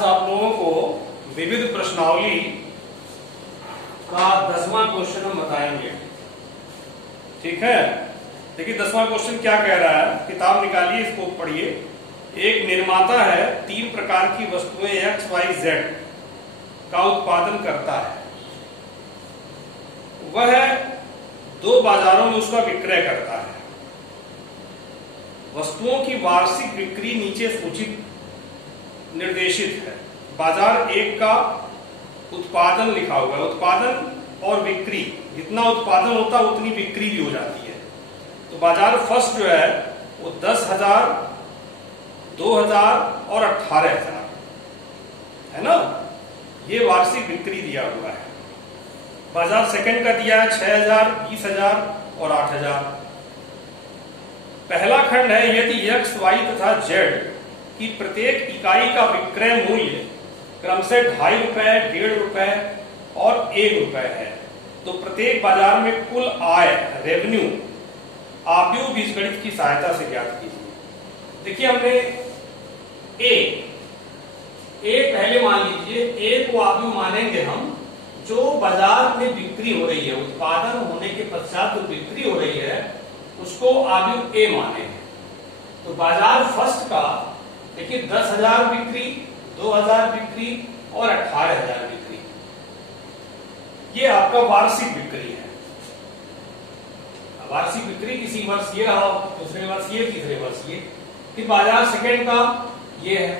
आज आप लोगों को विविध प्रश्नावली का 10वां क्वेश्चन हम बताएंगे। ठीक है, देखिए 10वां क्वेश्चन क्या कह रहा है, किताब निकालिए, इसको पढ़िए। एक निर्माता है, 3 प्रकार की वस्तुएं एक्स वाई जेड का उत्पादन करता है। वह 2 बाजारों में उसका विक्रय करता है। वस्तुओं की वार्षिक बिक्री नीचे सूचित निर्देशित है। बाजार 1 का उत्पादन लिखा हुआ है। उत्पादन और बिक्री, जितना उत्पादन होता है उतनी बिक्री भी हो जाती है। तो बाजार फर्स्ट जो है वो 10,000, 2,000 और 18,000 है ना, ये वार्षिक बिक्री दिया हुआ है। बाजार सेकंड का दिया है 6,000, 20,000 और 8,000। पहला खंड है, यदि एक्स वाई तथा जेड की प्रत्येक इकाई का विक्रय मूल्य क्रम से 2.5 रुपए, 1.5 रुपए और 1 रुपए है, तो प्रत्येक बाजार में कुल आय रेवेन्यू आव्यूह बीजगणित की सहायता से ज्ञात कीजिए। देखिए हमने ए पहले मान लीजिए, ए को आव्यूह मानेंगे हम, जो बाजार में बिक्री हो रही है, उत्पादन होने के पश्चात जो बिक्री हो रही है उसको आव्यूह ए माने। तो बाजार फर्स्ट का देखिए 10,000 बिक्री, 2,000 बिक्री और 18,000 बिक्री, ये आपका वार्षिक बिक्री है। वार्षिक बिक्री किसी वर्ष ये रहा, दूसरे वर्ष ये, तीसरे वर्ष ये। फिर बाजार सेकंड का ये है।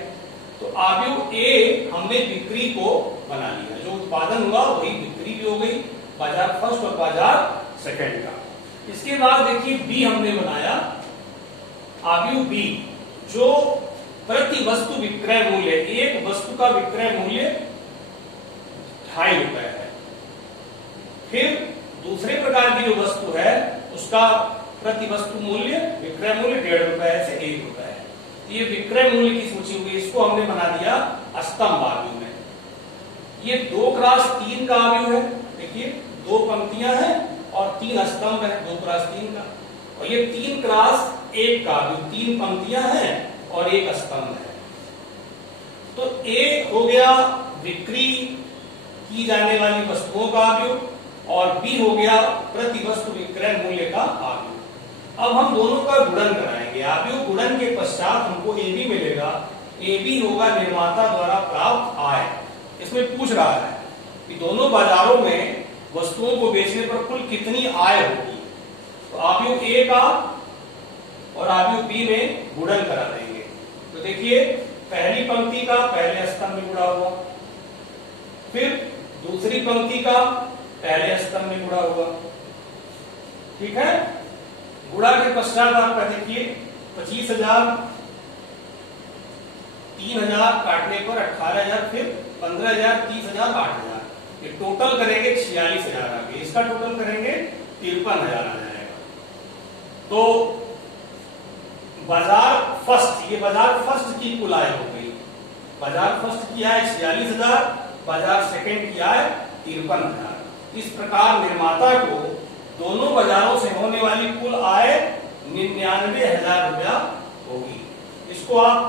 तो आव्यूह ए हमने बिक्री को बना लिया, जो उत्पादन हुआ वही बिक्री भी हो गई, बाजार फर्स्ट और बाजार सेकंड का। इसके बाद देखिए बी हमने बनाया, आव्यूह बी, जो प्रति वस्तु विक्रय मूल्य, एक वस्तु का विक्रय मूल्य 2.5 रुपए है। फिर दूसरे प्रकार की जो वस्तु है उसका प्रति वस्तु मूल्य, विक्रय मूल्य 1.5 रुपए से 1 रुपए है। ये विक्रय मूल्य की सूची हुई, इसको हमने बना दिया स्तंभ आव्यूह में। ये 2x3 का आव्यूह है। देखिए 2 पंक्तियां हैं और 3 स्तंभ है, 2x3 का। और ये 3x1 का आव्यूह, 3 पंक्तियां हैं और 1 स्तंभ है। तो ए हो गया बिक्री की जाने वाली वस्तुओं का आव्यूह और बी हो गया प्रति वस्तु विक्रय मूल्य का आव्यूह। अब हम दोनों का गुणन कराएंगे। आव्यूह गुणन के पश्चात हमको ए बी मिलेगा। ए बी होगा निर्माता द्वारा प्राप्त आय। इसमें पूछ रहा है कि दोनों बाजारों में वस्तुओं को बेचने पर कुल कितनी आय होगी। तो आव्यूह ए का और आव्यूह बी में गुणन करा देंगे। तो देखिए पहली पंक्ति का पहले स्तंभ में गुणा हुआ, फिर दूसरी पंक्ति का पहले स्तंभ में गुणा हुआ। ठीक है, गुणा के पश्चात आपका देखिए 25,000, 3,000 काटने पर 18,000, फिर 15,000, 30,000, 8,000, ये टोटल करेंगे 46,000 आ गए। इसका टोटल करेंगे 53,000 आ जाएगा। तो बाजार फर्स्ट, ये बाजार फर्स्ट की कुल आय हो गई। बाजार फर्स्ट की आय 46,000, बाजार सेकंड की आय 53,000। इस प्रकार निर्माता को दोनों बाजारों से होने वाली कुल आय 99,000 रुपया होगी। इसको आप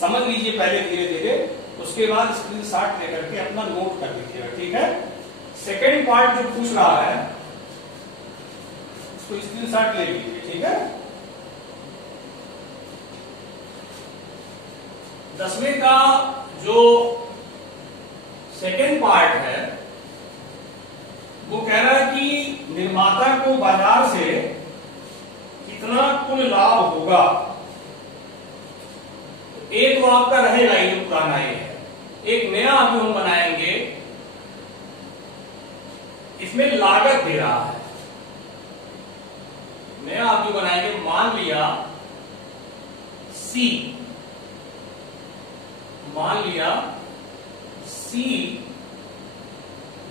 समझ लीजिए पहले धीरे धीरे, उसके बाद स्क्रीनशॉट लेकर के अपना नोट कर लीजिएगा। ठीक है, सेकंड पार्ट जो पूछ रहा है उसको स्क्रीनशॉट ले लीजिए। ठीक है, 10वें का जो सेकंड पार्ट है वो कह रहा है कि निर्माता को बाजार से कितना कुल लाभ होगा। एक तो आपका रहेगा ये पुराना ये है, एक नया अभी हम बनाएंगे, इसमें लागत दे रहा है। नया अभी बनाएंगे, मान लिया सी, मान लिया सी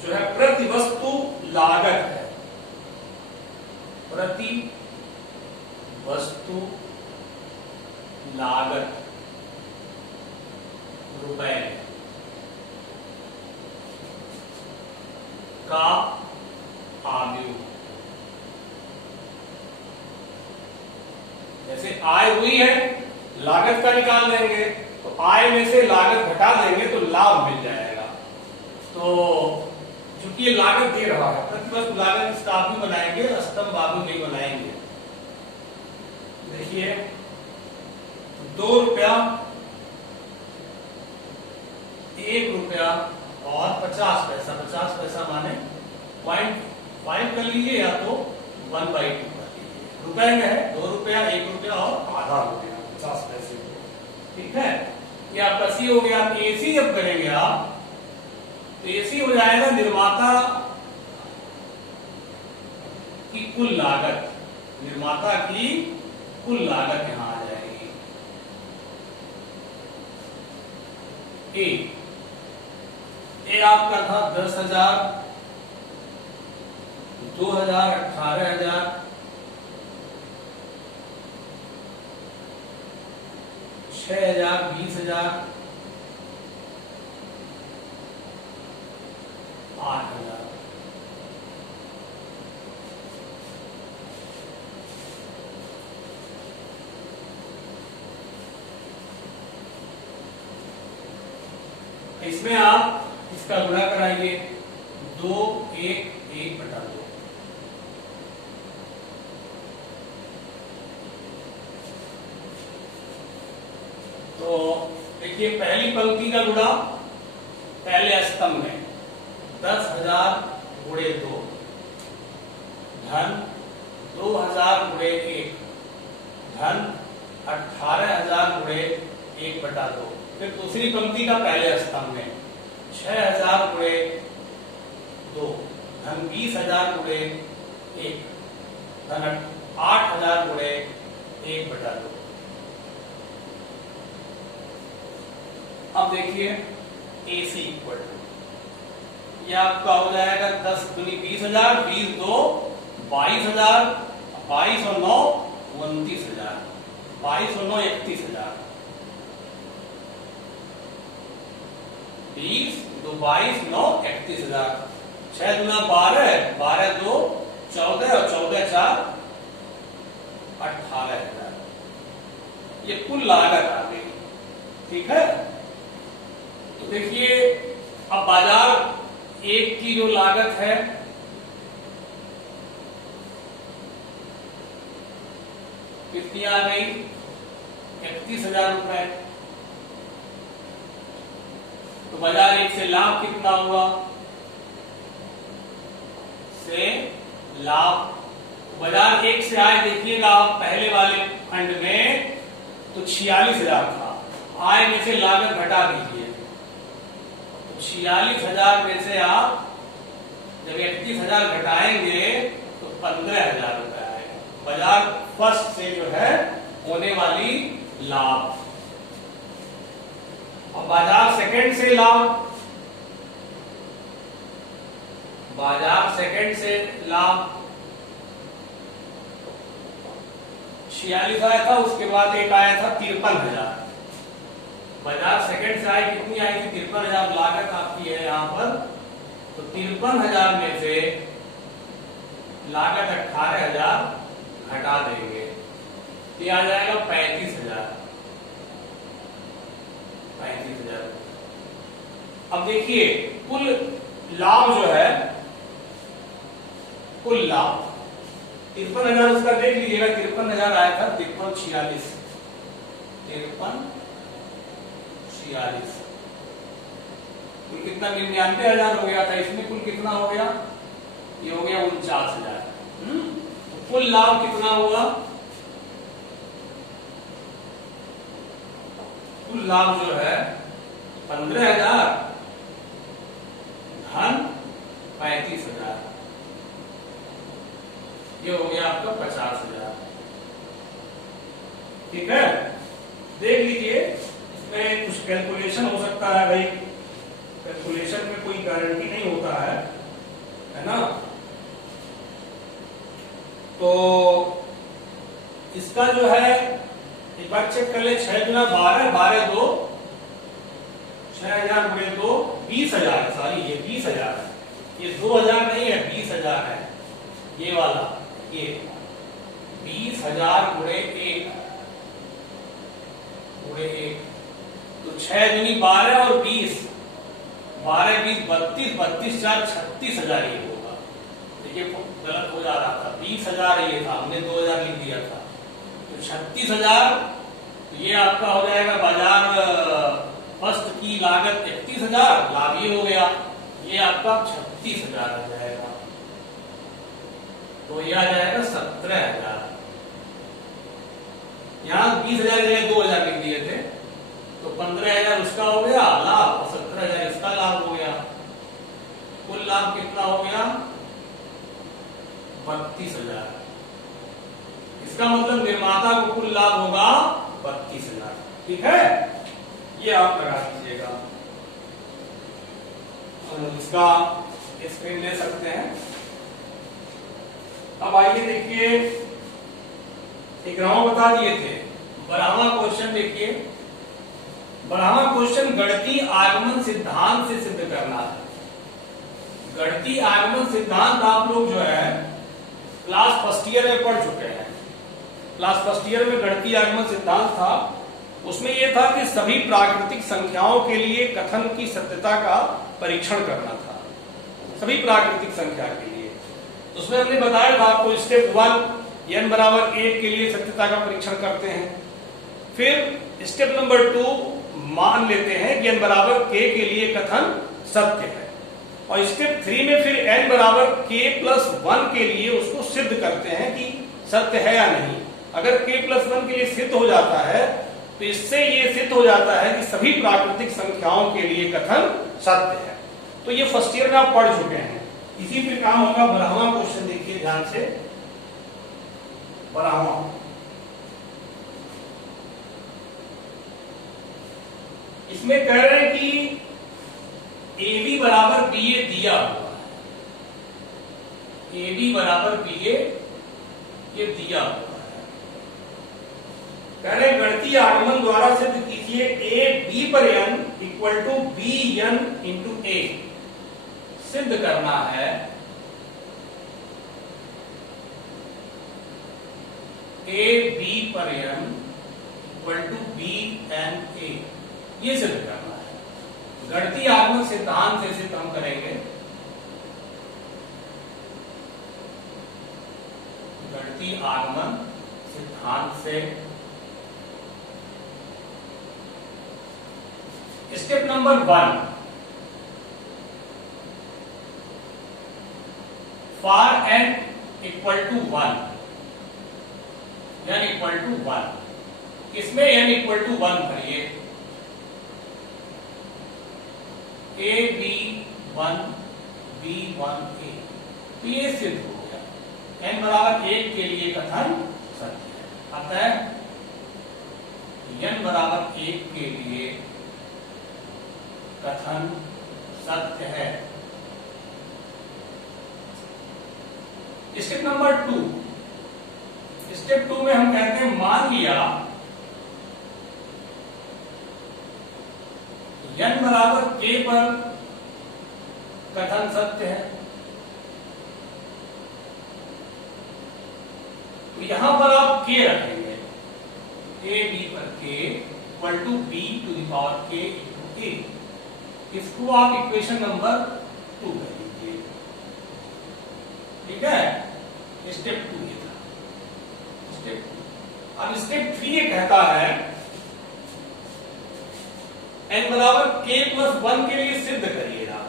जो है प्रति वस्तु लागत है, प्रति वस्तु लागत रुपए का आव्यूह। जैसे आय हुई है, लागत का निकाल देंगे, तो आय में से लागत घटा देंगे तो लाभ मिल जाएगा। तो चूंकि ये लागत दे रहा है, प्रतिवर्ष लागत इसका आप भी बनाएंगे, स्तंभ आप भी नहीं बनाएंगे। देखिए 2 रुपया, 1 रुपया और 50 पैसा। 50 पैसा माने 0.5 कर लीजिए या तो 1/2 कर लीजिए। रुपए में है 2 रुपया, 1 रुपया और आधा रुपया 50 पैसे। ठीक है, ये आपका सी हो गया। एसी जब करेंगे आप तो एसी हो जाएगा निर्माता की कुल लागत। निर्माता की कुल लागत यहां आ जाएगी। ए आपका था 10,000, 2,000, 18,000, 6,000, 20,000, 8,000। इसमें आप इसका गुणा कराइए, 2, 1, 1/2। तो देखिए पहली पंक्ति का गुणा पहले स्तंभ में 10,000 गुणे 2 धन 2,000 गुणे 1 धन 18,000 गुणे 1/2। फिर दूसरी पंक्ति का पहले स्तंभ में 6,000 गुणे 2 धन 20,000 गुणे 1 धन 8,000 गुणे 1/2। अब देखिए AC इक्वल टू ये आपका हो जाएगा 10 दूनी 20,000, 20 2 22,000, 22 और 9 29,000, 22 और 9 31,000, 20 2 22 9 31,000, 6 दूना 12, 12 2 14 और 14 4 18,000। ये कुल लागत आ गई। ठीक है, तो देखिए अब बाजार एक की जो लागत है कितनी आ गई, 31,000 रुपए। तो बाजार एक से लाभ कितना हुआ, से लाभ बाजार एक से आए देखिएगा आप पहले वाले खंड में तो 46,000 था। आय में से लागत घटा दीजिए तो 46,000 में से आप जब 31,000 घटाएंगे तो 15,000 रुपए आएगा। बाजार फर्स्ट से जो है होने वाली लाभ। और बाजार सेकंड से लाभ, बाजार सेकंड से लाभ 46 आया था, उसके बाद एक आया था 53,000। बाजार सेकंड से आई कितनी आई थी, 53,000 लागत आपकी है यहाँ पर। तो 53,000 में से लागत 18,000 घटा देंगे, ये आ जाएगा 35,000। 35,000। अब देखिए कुल लाभ जो है, कुल लाभ 53,000 उसका देख लीजिएगा, 53,000 आया था, 53 46 53 46 कुल कितना 99,000 हो गया था। इसमें कुल कितना हो गया, ये हो गया 49,000। तो कुल लाभ कितना हुआ, कुल लाभ जो है 15,000 धन 35,000, ये हो गया आपका 50,000। ठीक है, देख लीजिए इसमें कुछ कैलकुलेशन हो सकता है भाई, कैलकुलेशन में कोई गारंटी नहीं होता है ना। तो इसका जो है एक बार चेक कर ले, 6 गुना 12, 12 2 6,000 गुणे 2 20,000। सॉरी ये 20,000 है, ये 2,000 नहीं है, 20,000 है ये वाला। ये 20,000 गुणे 1 गुणे 1 तो 6 दूनी 12 और 20, 12 20 32, 32 4 36,000 ये होगा। देखिए गलत हो जा रहा था, 20,000 ये था, हमने 2,000 लिख दिया था, तो 36,000। तो ये आपका हो जाएगा बाजार फर्स्ट की लागत 31,000, लाभ ये हो गया, ये आपका 36,000 आ जाएगा। तो ये आ जाएगा 17,000। यहां 20,000 की जगह 2,000 लिख दिए थे, तो 15,000 उसका हो गया लाभ और 17,000 इसका लाभ हो गया। कुल लाभ कितना हो गया? 32,000। इसका मतलब निर्माता को कुल लाभ होगा 32,000। ठीक है, ये आप लगा दीजिएगा, इसका स्क्रीन ले सकते हैं। अब आइए देखिए, एक राउंड बता दिए थे, 12वां क्वेश्चन देखिए। 12वां क्वेश्चन गणितीय आगमन सिद्धांत से सिद्ध करना है। गणितीय आगमन सिद्धांत आप लोग जो है क्लास फर्स्ट ईयर में पढ़ चुके हैं। क्लास फर्स्ट ईयर में गणितीय आगमन सिद्धांत था, उसमें यह था कि सभी प्राकृतिक संख्याओं के लिए कथन की सत्यता का परीक्षण करना था, सभी प्राकृतिक संख्या के लिए। तो उसमें हमने बताया था आपको, स्टेप 1 n बराबर 1 के लिए सत्यता का परीक्षण करते हैं। फिर स्टेप नंबर 2 मान लेते हैं कि n बराबर k के लिए कथन सत्य है, और स्टेप 3 में फिर n बराबर k+1 के लिए उसको सिद्ध करते हैं कि सत्य है या नहीं। अगर k+1 के लिए सिद्ध हो जाता है तो इससे ये सिद्ध हो जाता है कि सभी प्राकृतिक संख्याओं के लिए कथन सत्य है। तो ये फर्स्ट ईयर में आप पढ़ चुके हैं। इसी पे काम होगा 12वां क्वेश्चन, देखिए ध्यान से। 12वां, इसमें कह रहे हैं कि AB बराबर BA दिया हुआ है, AB बराबर BA ये दिया हुआ है। कह रहे गणितीय आगमन द्वारा सिद्ध कीजिए AB पर n equal to BN into A। सिद्ध करना है AB पर n इक्वल टू BNA, ये सिद्ध करना है। गणितीय आगमन सिद्धांत से सिद्ध हम करेंगे। गणितीय आगमन सिद्धांत से step number 1, for n equal to 1, n equal to 1, इसमें n इक्वल टू 1 भरिए, AB1 B1A, तो ये सिद्ध हो गया। n बराबर 1 के लिए कथन सत्य है। अतः n बराबर 1 के लिए कथन सत्य है। स्टेप नंबर 2, स्टेप 2 में हम कहते हैं मान लिया n बराबर k पर कथन सत्य है। तो यहां पर आप k रखेंगे, a b पर k equal to b to the power k into a। इसको आप इक्वेशन नंबर 2 कर लीजिए। ठीक है, स्टेप 2 ये था, स्टेप 2। अब स्टेप 3 ये कहता है n बराबर k+1 के लिए सिद्ध करिएगा,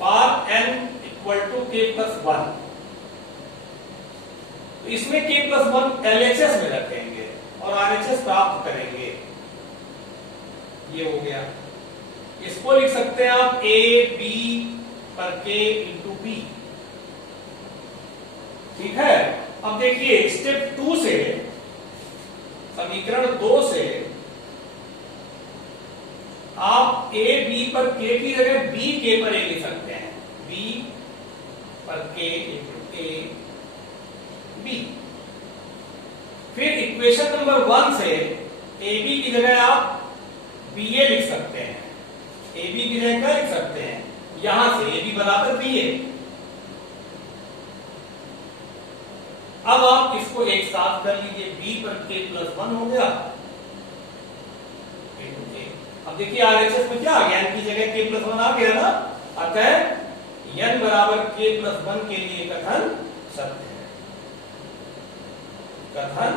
for n equal to k+1। तो इसमें k+1 LHS में रखेंगे और RHS प्राप्त करेंगे। ये हो गया। इसको लिख सकते हैं आप a b पर k इंटू b। ठीक है, अब देखिए स्टेप 2 से, समीकरण 2 से आप a b पर k की जगह b k पर a लिख सकते हैं, b पर k इंटू a b। फिर इक्वेशन नंबर 1 से a b की जगह आप b a लिख सकते हैं। a b की जगह क्या लिख सकते हैं, यहां से a b बराबर b a। अब आप इसको एक साथ कर लीजिए, b पर k+1 हो गया इंटू a। अब देखिए आरएचएस में क्या आ गया, n की जगह k प्लस 1 आ गया ना, अतः n बराबर k प्लस 1 के लिए कथन सत्य है, कथन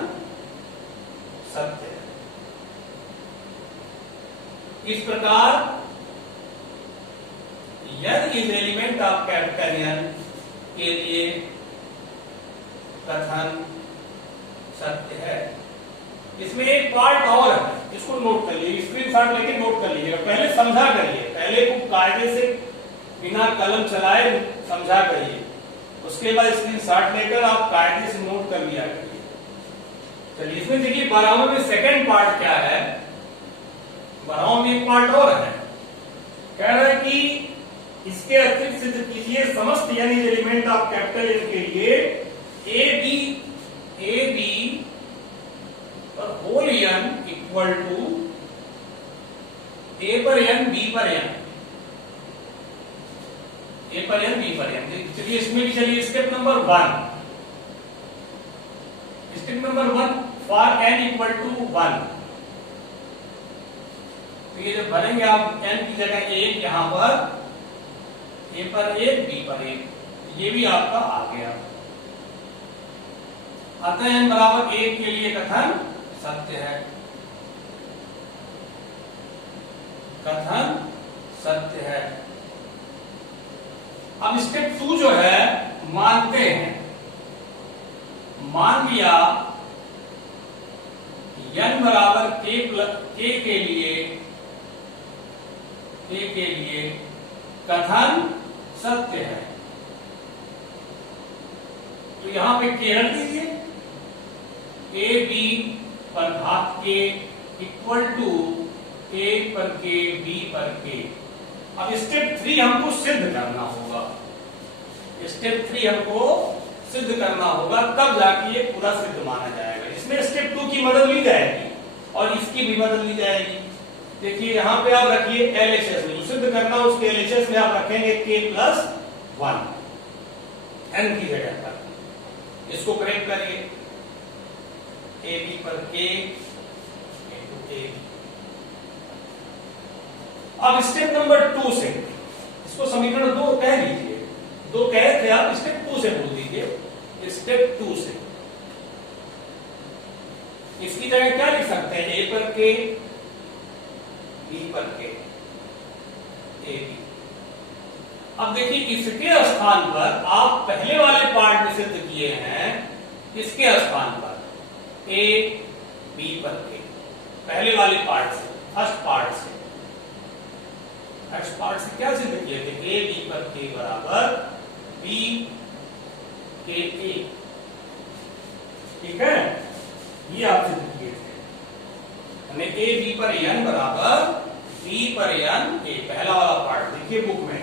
सत्य है। इस प्रकार n is element of capital N के लिए कथन सत्य है। इसमें एक पार्ट और है, इसको नोट कर लीजिए, स्क्रीनशॉट लेके नोट कर लीजिएगा, पहले समझा करिए, पहले को कायदे से बिना कलम चलाए समझा करिए, उसके बाद स्क्रीनशॉट लेकर आप कायदे से नोट कर लिया करिए। चलिए इसमें देखिए 12वें में सेकंड पार्ट क्या है, 12वें में एक पार्ट और है, कह रहा है कि इसके अतिरिक्त सिद्ध कीजिए समस्त n is element of capital N के लिए ए बी पर whole n equal to a पर n बी पर n, ए पर n बी पर n। चलिए इसमें भी चलिए step number 1, step number 1 for n equal to 1। तो ये जब भरेंगे आप n की जगह 1 यहां पर, a पर 1 b पर 1, ये भी आपका आ गया। अतः n बराबर 1 के लिए कथन सत्य है, कथन सत्य है। अब स्टेप 2 जो है मानते हैं, मान लिया n बराबर k के लिए कथन सत्य है। तो यहां पे k रख दीजिए, ए बी पर घात के इक्वल टू ए पर के बी पर के। अब स्टेप 3 हमको सिद्ध करना होगा, स्टेप 3 हमको सिद्ध करना होगा, तब जाके ये पूरा सिद्ध माना जाएगा। इसमें स्टेप 2 की मदद ली जाएगी और इसकी भी मदद ली जाएगी। देखिए यहां पे आप रखिए एलएचएस में, जो सिद्ध करना उसके एलएचएस में आप रखेंगे k प्लस 1 n की जगह पर, इसको करेक्ट करिए, ए बी पर k इंटू ए। अब स्टेप नंबर 2 से इसको समीकरण 2 कह लीजिए, 2 कहे थे आप, स्टेप 2 से बोल दीजिए। स्टेप 2 से इसकी जगह क्या लिख सकते हैं, ए पर k बी पर k ए बी। अब देखिए इसके स्थान पर आप पहले वाले पार्ट में सिद्ध किए हैं, इसके स्थान पर ए बी पर k, पहले वाले पार्ट से, फर्स्ट पार्ट से, फर्स्ट पार्ट से क्या सिद्ध किए थे, ए बी पर k बराबर बी के ए, ठीक है, ये आप सिद्ध किए थे। ए बी पर n बराबर बी पर n ए, पहला वाला पार्ट देखिए बुक में,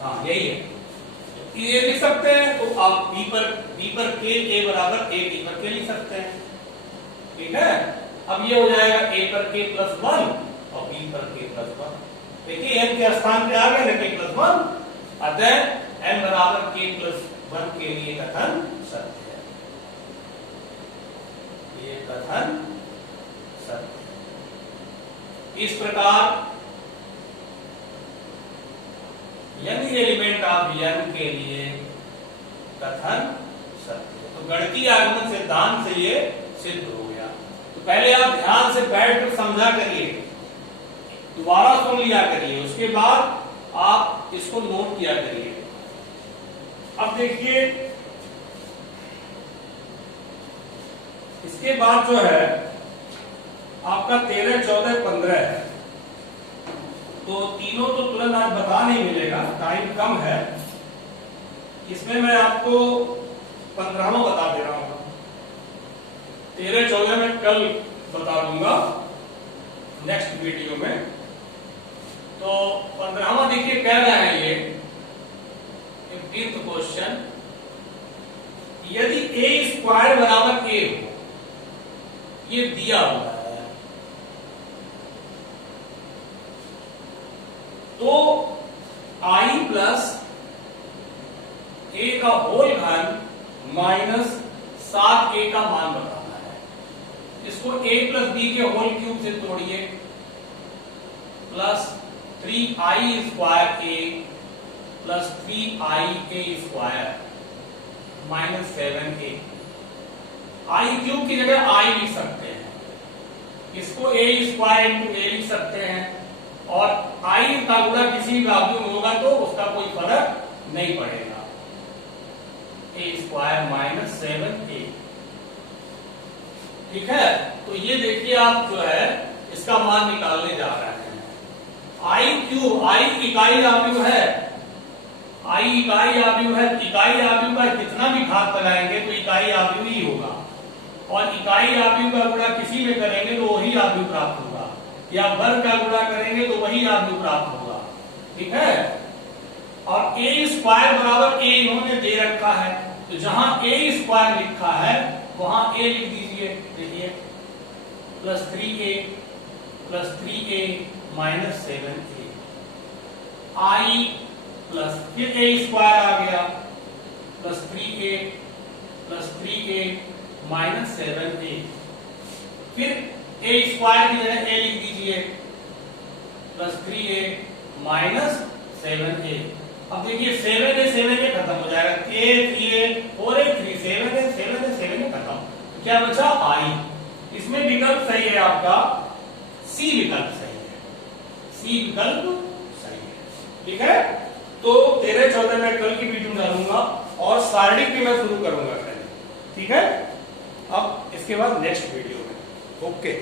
हाँ यही है, ये लिख सकते हैं। तो आप बी पर k ए बराबर ए बी पर k लिख सकते हैं, ठीक है। अब ये हो जाएगा a पर k प्लस 1 और b पर k प्लस 1। देखिए n के स्थान पे आ गया ना k प्लस 1, अतः n बराबर k प्लस 1 के लिए कथन सत्य है, ये कथन सत्य। इस प्रकार n एलिमेंट ऑफ n के लिए कथन सत्य। तो गणितीय आगमन सिद्धांत से ये सिद्ध हो गया। तो पहले आप ध्यान से बैठकर समझा करिए, दोबारा सुन लिया करिए, उसके बाद आप इसको नोट किया करिए। अब देखिए इसके बाद जो है आपका 13, 14, 15 है, तो तीनों तो तुरंत आज बता नहीं मिलेगा, टाइम कम है। इसमें मैं आपको 15वां बता दे रहा हूं, 13, 14 में कल बता दूंगा नेक्स्ट वीडियो में। तो 15वां देखिए कह रहा है ये 15th क्वेश्चन, यदि a स्क्वायर बराबर a हो, ये दिया हुआ है, तो i प्लस a का होल घन माइनस 7a का मान बताना है। इसको a प्लस b के होल क्यूब से तोड़िए, plus 3i² plus 3ia² minus 7a। I cube की जगह आई लिख सकते हैं, इसको a² इंटू a लिख सकते हैं, और आई का गुणा किसी भी वैल्यू में होगा तो उसका कोई फर्क नहीं पड़ेगा। a² माइनस 7a, ठीक है। तो ये देखिए आप जो है इसका मान निकालने जा रहे हैं। आई क्यूब, आई इकाई आव्यूह है, आई इकाई आव्यूह है, इकाई आव्यूह का कितना भी घात बनाएंगे तो इकाई आव्यूह ही होगा, और इकाई आव्यूह का गुणा किसी में करेंगे तो वही आव्यूह प्राप्त होगा, या वर्ग का गुणा करेंगे तो वही आव्यूह प्राप्त होगा, ठीक है। और a² बराबर a इन्होंने दे रखा है, तो जहां a² लिखा है वहां a लिख दीजिए। देखिए प्लस 3a माइनस 7a, आई प्लस फिर a² आ गया प्लस 3a माइनस 7a, फिर a² की जगह a लिख दीजिए प्लस 3a माइनस 7a। अब देखिए 7a खत्म हो जाएगा, a 3a 4a 3 7a खत्म, तो क्या बचा i। इसमें विकल्प सही है आपका सी विकल्प सही है, सी विकल्प सही है, ठीक है। तो 13-14 में कल की वीडियो डालूंगा और सारणिक भी मैं शुरू करूंगा, ठीक है। अब इसके बाद नेक्स्ट वीडियो में, ओके।